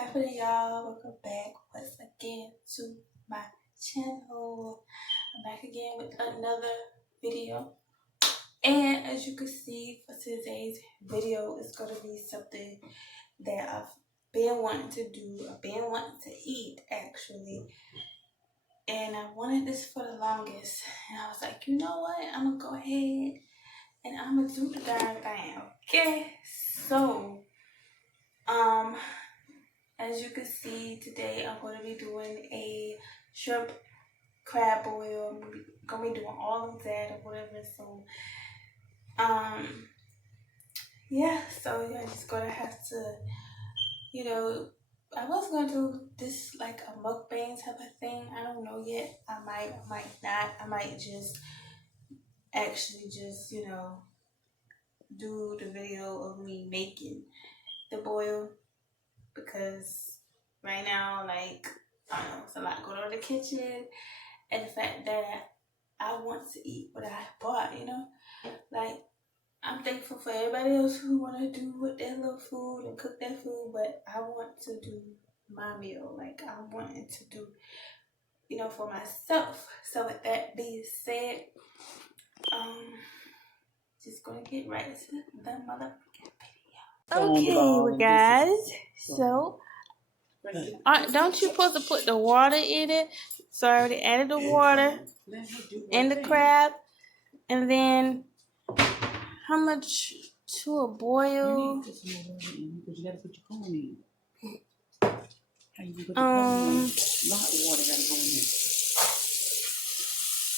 happening, y'all? Welcome back once again to my channel. I'm back again with another video. And as you can see, for today's video, it's going to be something that I've been wanting to do. I've been wanting to eat, actually. And I wanted this for the longest. And I was like, you know what? I'm going to go ahead and I'm going to do the darn thing. Okay? So, as you can see today, I'm going to be doing a shrimp crab boil. I'm going to be doing all of that or whatever. So, yeah. So you're just going to have to, I was going to do this like a mukbang type of thing. I don't know yet. I might not. I might just actually just, do the video of me making the boil because right now, like, I don't know, it's a lot going on in the kitchen, and the fact that I want to eat what I bought, like, I'm thankful for everybody else who want to do with their little food and cook their food, but I want to do my meal. Like, I'm wanting to do, for myself. So with that being said, just gonna get right to the motherfucking video. Okay, you guys. So, don't you supposed to put the water in it? So I already added the water and the crab. And then, how much to a boil? You gotta put your corn in. How you put the corn in? Lot of water gotta go in there.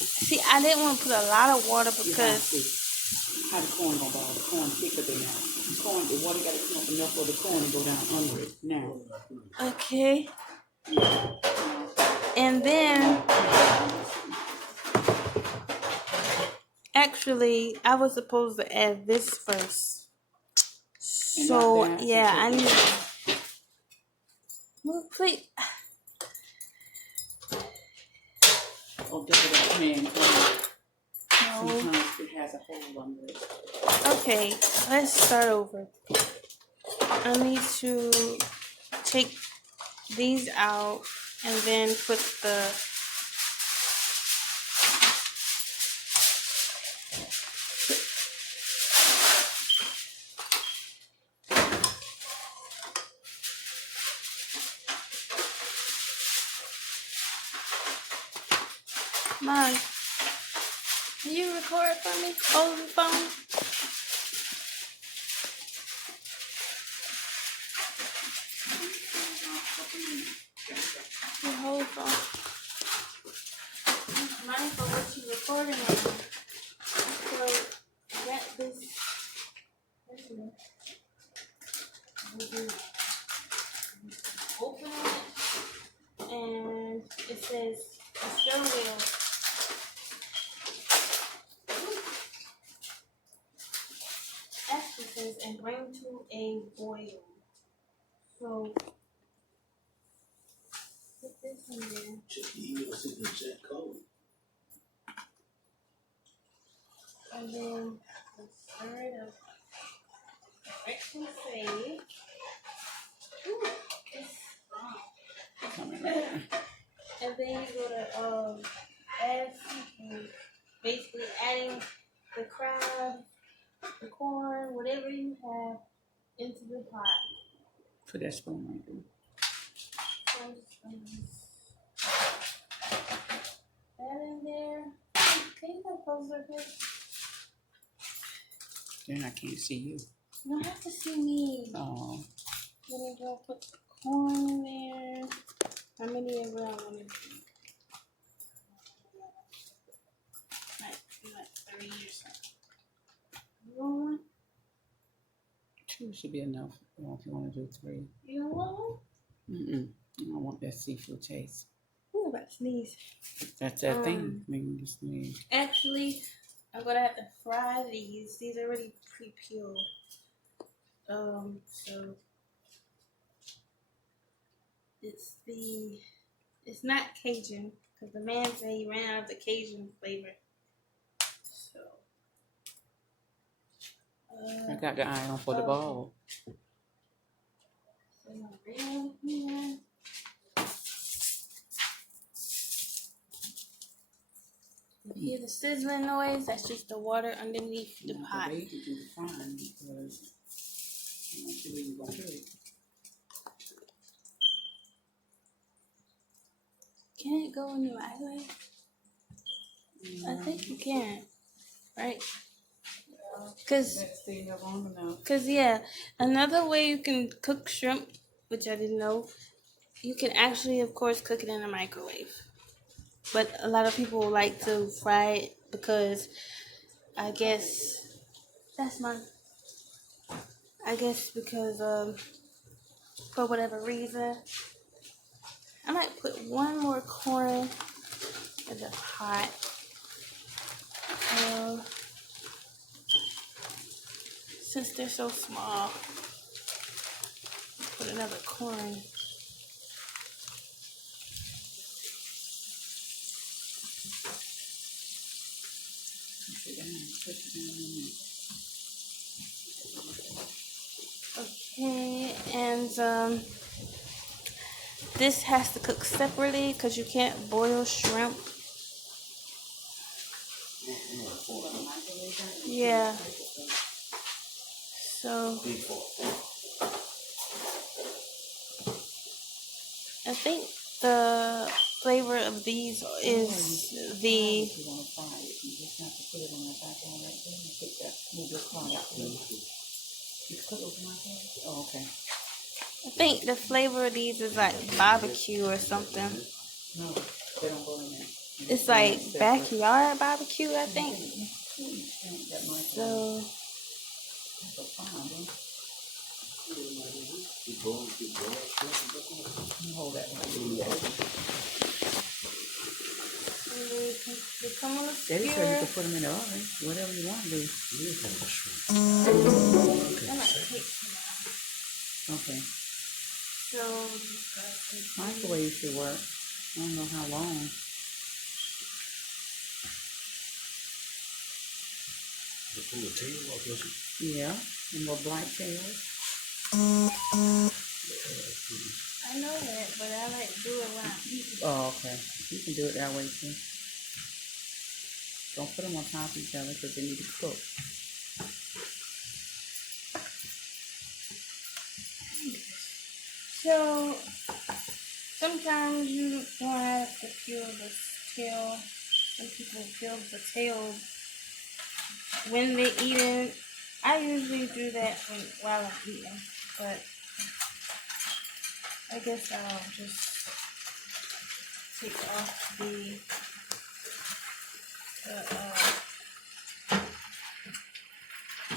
See, I didn't want to put a lot of water because... How the corn gonna boil? The corn thicker than that. The water gotta come up enough for the corn to go down under it. Now. Okay. And then... Actually, I was supposed to add this first. So, yeah, I need... Well, please... Oh, this is a pan. No. Sometimes it has a hole under it. Okay, let's start over. I need to take these out and then put the... Mom, can you record for me? Hold the phone. You hold the phone. I'm mindful what you're recording on. So, get this. Open it, and it says Australia. Actually says and bring to a boil. So put this in there. Check the email signature code. And then the third of directions say it's and then you go to add seafood. Basically adding the crab, the corn, whatever you have into the pot. Put that spoon right there. That in there. Can you go closer, please? Then I can't see you. You don't have to see me. Oh. Then you go put the corn in there. How many of them I want to do? Like 3 or something. You want one? 2 should be enough. If you want to do 3. You don't want one? I don't want that seafood taste. I'm about to sneeze. That's that thing. Making you sneeze. Actually, I'm gonna have to fry these. These are already pre-peeled. So it's not Cajun because the man said he ran out of the Cajun flavor. So I got the iron for the ball. So You hear the sizzling noise? That's just the water underneath the pot. The way to do the frying because I'm not sure you're gonna do it. Can it go in the microwave? I think you can, right? Cause Stay here long enough. yeah, another way you can cook shrimp, which I didn't know, you can actually, of course, cook it in a microwave. But a lot of people like to fry it because I guess that's mine. I guess because for whatever reason, I might put one more corn in the pot. Since they're so small, put another corn. Okay, and this has to cook separately because you can't boil shrimp. Yeah. So I think the flavor of these is the. You want to fry it, you just have to put it on the back end right there and put that, move this part out. You cook it with my hand? Oh, okay. I think the flavor of these is like barbecue or something. No, they don't go in there. It's like backyard barbecue, I think. So. Hold that one. They come on a Daddy skewer. said you could put them in the oven, whatever you want to do. Okay. So, Microwave should work. I don't know how long. Yeah, and more black tails. I know that, but I like to do it when I'm eating. Oh, okay. You can do it that way too. Don't put them on top of each other because they need to cook. So, sometimes you don't have to peel the tail. Some people peel the tail when they're eating. I usually do that while I'm eating, but I guess I'll just take off the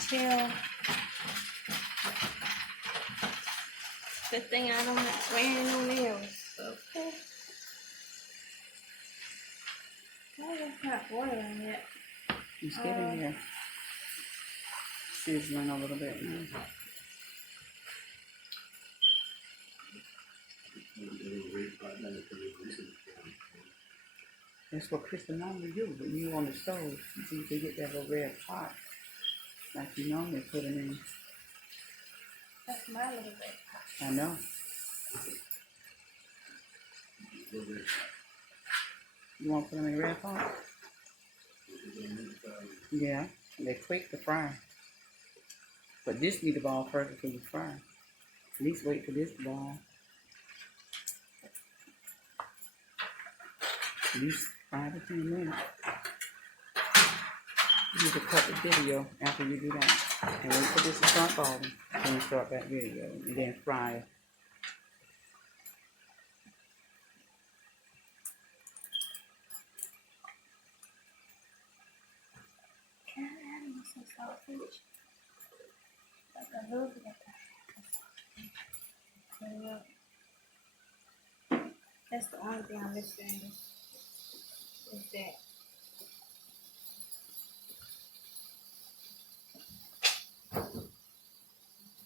tail. Good thing I don't have wearing no nails. Okay. Why is not boiling yet? It's getting there. Sizzling a little bit now. That's what Krista normally do, but you on the stove, so you can get that little red pot like you normally put them in. That's my little red pot. I know. You want to put them in red pot? Yeah, they're quick to fry. But this need to ball first before you fry. At least wait for this to ball. At least 5 to 10 minutes. You need to cut the video after you do that. And wait for this to start balling. Then start that video. And then fry it. Can I add some sausage? Like a little bit of that. That's the only thing I'm missing is that.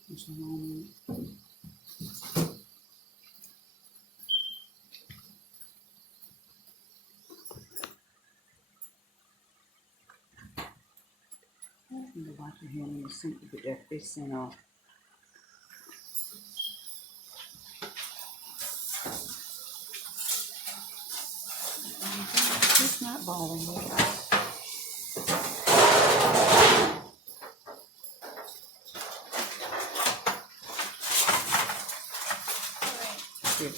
You can wash your hand in the sink to get that fish sent off. bothering me. Here.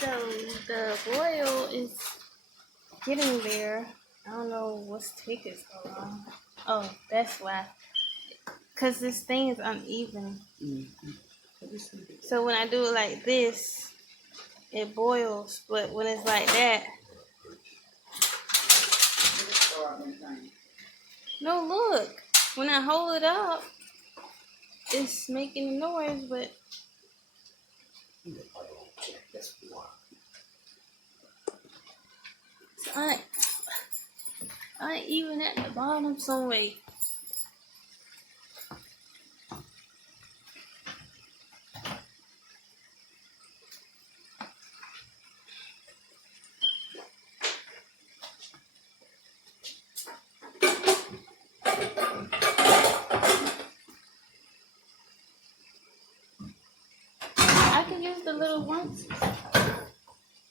So the boil is getting there. I don't know what's taking so long. Oh, that's why. Cause this thing is uneven. Mm-hmm. So when I do it like this, it boils. But when it's like that, no, look. When I hold it up, it's making a noise, but it's uneven at the bottom some way. I can use the little ones.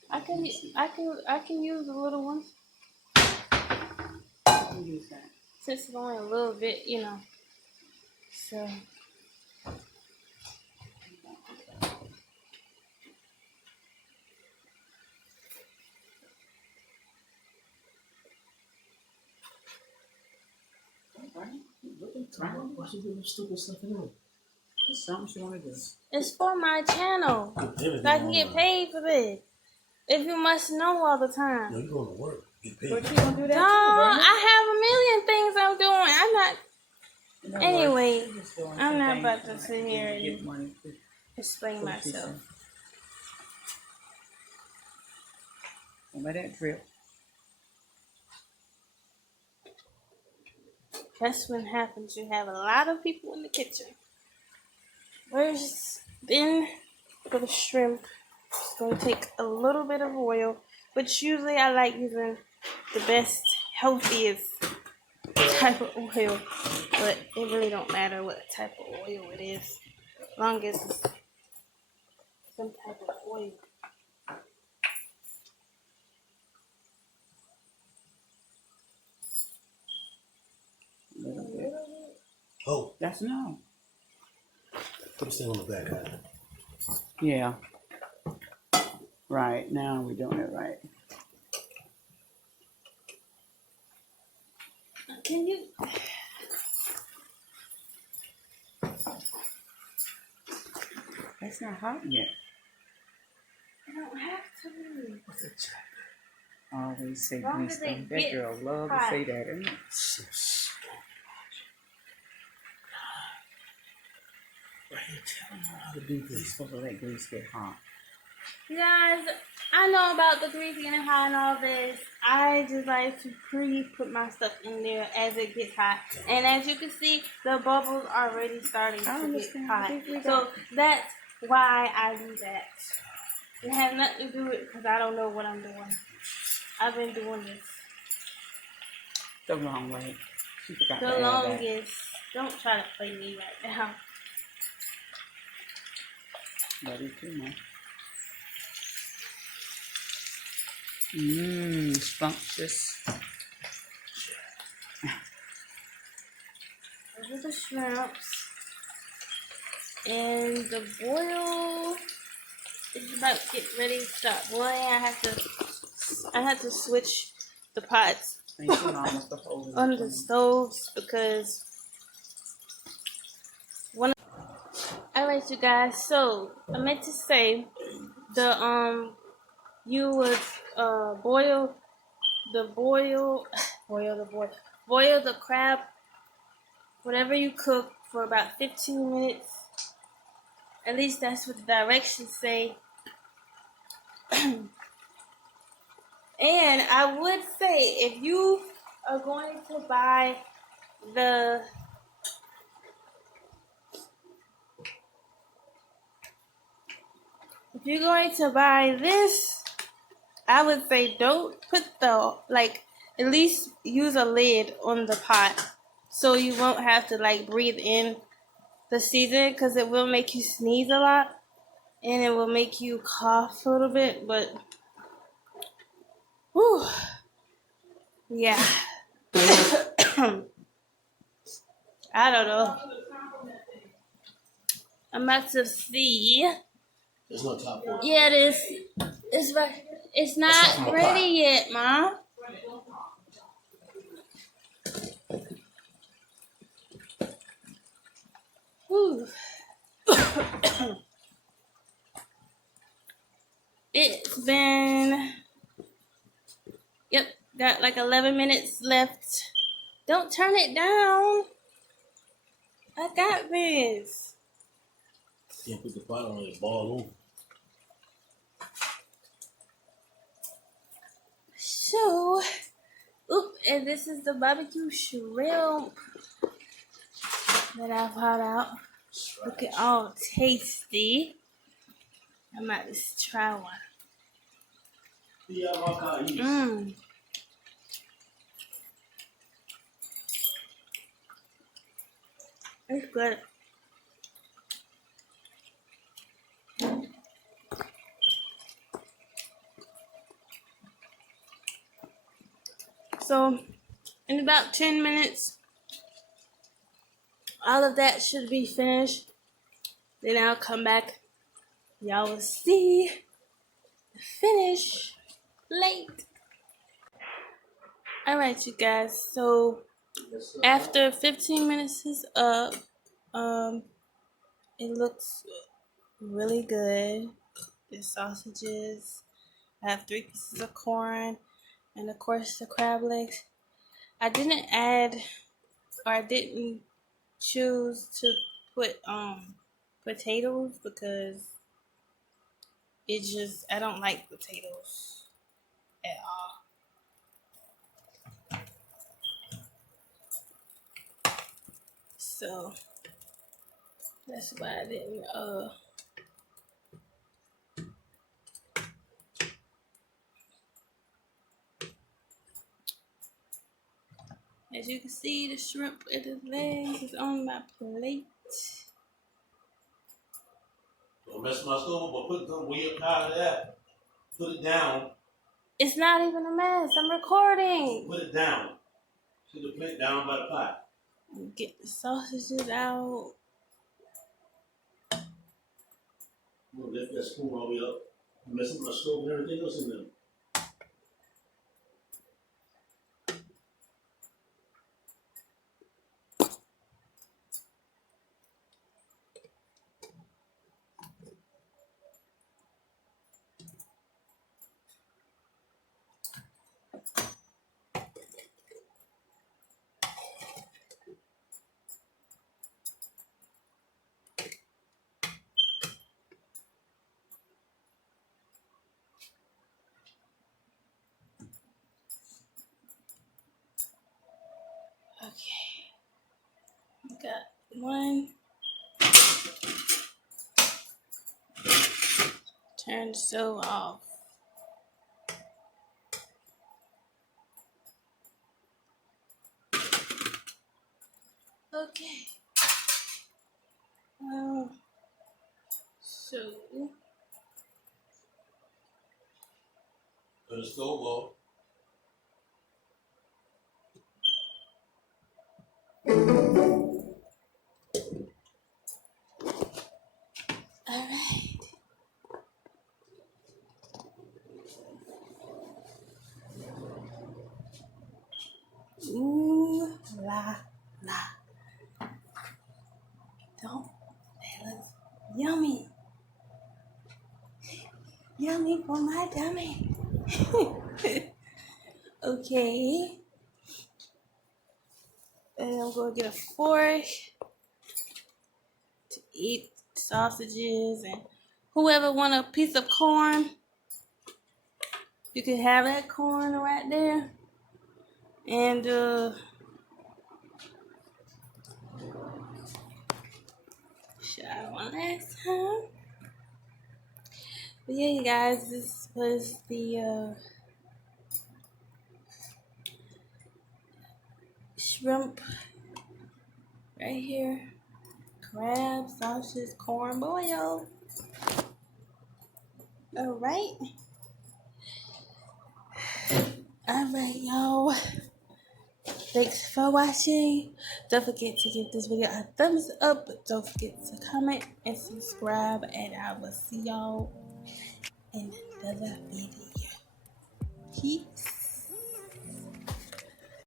I can use the little ones Use that. since it's only a little bit, you know. So Why she doing stupid stuff in there? There's something she want to do. it's for my channel. So I can get paid for this. If you must know all the time. No, you going to work. Get paid. But you gonna do that No, I have a million things I'm doing. I'm not. too, Bernie? Anyway, She's just doing I'm some not things about to to like sit here get and money to explain what she myself. said. Don't let that drip. That's what happens. You have a lot of people in the kitchen. Where's then for the shrimp? It's going to take a little bit of oil, which usually I like using the best, healthiest type of oil. But it really don't matter what type of oil it is, as long as it's some type of oil. A little bit. Oh, That's no. put this thing on the back. Huh? Yeah. Right. Now we're doing it right. Can you? That's not hot yet. I don't have to. What's that chat? Always say As long grease as they stuff. That get girl love hot. to say that, isn't it? So stupid. Right here, telling her how to do You're this. supposed to let grease get hot. You guys, I know about the grease getting hot and all this. I just like to put my stuff in there as it gets hot. And as you can see, the bubbles are already starting I to get understand. hot. I think we So got- that's why I do that. It has nothing to do with it because I don't know what I'm doing. I've been doing this the wrong way. She forgot the to add that. longest. Don't try to play me right now. Ready too much. Mmm, scrumptious. Those are the shrimps. And the boil is about to get ready to stop boiling. I have to switch the pots Thank you, Mama, for holding on it for the me. stoves because alright, you guys, so I meant to say you would boil the crab, whatever you cook, for about 15 minutes. At least that's what the directions say. And I would say if you are going to buy the if you're going to buy this, I would say don't put the at least use a lid on the pot so you won't have to breathe in the seasoning because it will make you sneeze a lot and it will make you cough a little bit, but whew, Yeah. I don't know. I'm about to see. There's no top for it. Yeah, it is. It's right. It's not ready yet, Mom. Whew. It's been. Yep, got like 11 minutes left. Don't turn it down. I got this. Can't put the pot on it, ball on. So, oop, and this is the barbecue shrimp that I brought out. Look at all tasty. I might just try one. Yeah, Mmm. It's good. So, in about 10 minutes, all of that should be finished. Then I'll come back. Y'all will see the finish late. Alright, you guys. So, after 15 minutes is up, it looks really good. The sausages. I have 3 pieces of corn, and of course the crab legs. I didn't add, or I didn't choose to put potatoes because I don't like potatoes at all. So that's why I didn't as you can see, the shrimp and the legs is on my plate. Don't mess my stove up, but put the weird part of that. Put it down. It's not even a mess. I'm recording. Put it down. Put the plate down by the pot. Get the sausages out. I'm gonna lift that spoon all the way up. I'm messing with my stove and everything else in there. Okay. Got one. Turn the stove off. Okay. So Turn the stove off. all right. Ooh la la. Don't. That looks yummy. Yummy for my tummy. Okay. And I'm gonna get a fork to eat sausages, and whoever want a piece of corn, you can have that corn right there. And try one last time. But yeah, you guys, this was the shrimp right here. Crab, sausage, corn boil. Alright. Alright, y'all. Thanks for watching. Don't forget to give this video a thumbs up. Don't forget to comment and subscribe. And I will see y'all in another video. Peace.